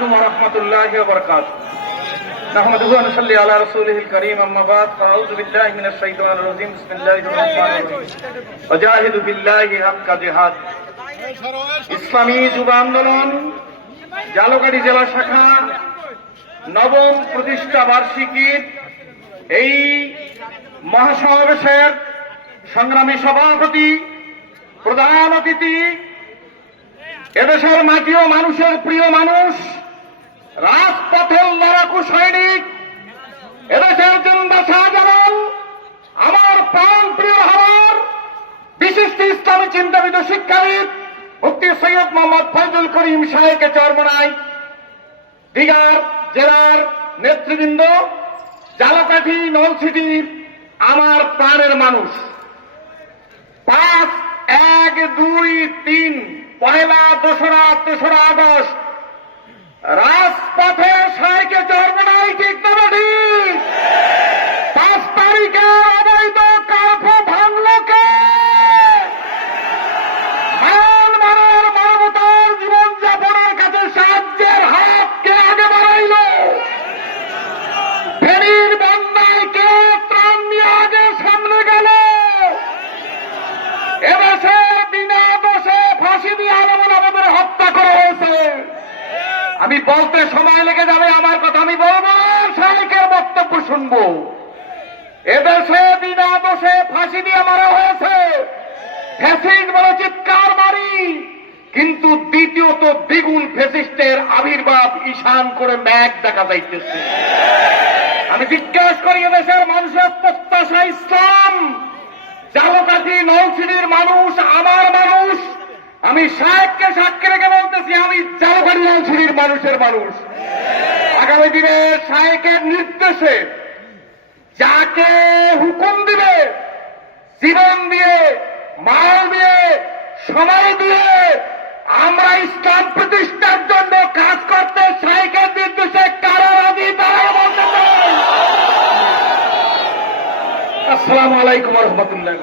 عليكم ورحمة الله وبركاته نحمده ونصلي على رسوله الكريم أما بعد فأعوذ بالله من الشيطان الرجيم بسم الله الرحمن الرحيم وجاهدوا بالله حق جهاد ইসলামী যুব আন্দোলন জালকাঠি জেলা শাখা নবম প্রতিষ্ঠা বার্ষিকীর এই মহাসমাবেশের সংগ্রামী সভাপতি প্রধান অতিথি এদেশের মাটি ও মানুষের প্রিয় মানুষ রাজপথের লড়াকু সৈনিক এদেশের জন্দা শাহজালাল, আমার প্রাণ প্রিয় হওয়ার বিশিষ্ট ইসলামী চিন্তাবিদ শিক্ষাবিদ, মুফতি সৈয়দ মোহাম্মদ ফজল করিম সাহেবকে চরমনাই দিগার জেলার নেতৃবৃন্দ, জালাকাঠি নলছিটির আমার প্রাণের মানুষ। পাঁচ, এক, দুই, তিন, পয়লা দোসরা, তেসরা আগস্ট রাজপথে সাইকে চর্মনাই ঠিক না ঠিক। পাঁচ তারিখে অবৈধ কার্ফু ভাঙল কে? মায়ানমারের মানবতার জীবনযাপনের কাছে সাহায্যের হাত কে আগে বাড়াইল? ফেরির বন্যায় কে ত্রাণ নিয়ে আগে সামনে গেল? এদেশে বিনা দোষে ফাঁসি দিয়ে আলমন আমাদের হত্যা করা হয়েছে। আমি বলতে সময় লেগে যাবে, আমার কথা আমি বলব শালিকের বক্তব্য শুনব। এদেশে বিনা দোষে ফাঁসি দিয়ে মারা হয়েছে। ফ্যাসিস্ট বলে চিৎকার মারি, কিন্তু দ্বিতীয়ত দ্বিগুণ ফ্যাসিস্টের আবির্ভাব ঈশান করে ম্যাগ দেখা যাইতেছে। আমি জিজ্ঞাসা করি, এদেশের মানুষের প্রত্যাশা ইসলাম? জালকাঠি নৌছিটির মানুষ আমার আমি সাহেবকে সাক্ষী রেখে বলতেছি, আমি জালকাঠি নৌছিটির মানুষের মানুষ। আগামী দিনে সাহেবের নির্দেশে যাকে হুকুম দিবে, জীবন দিয়ে, মাল দিয়ে, সময় দিয়ে আমরা ইসলাম প্রতিষ্ঠার জন্য কাজ করতে সাইকেল নির্দেশে কারা রাজি তারা বলতে চাই আসসালামু আলাইকুম রহমতুল্লাহ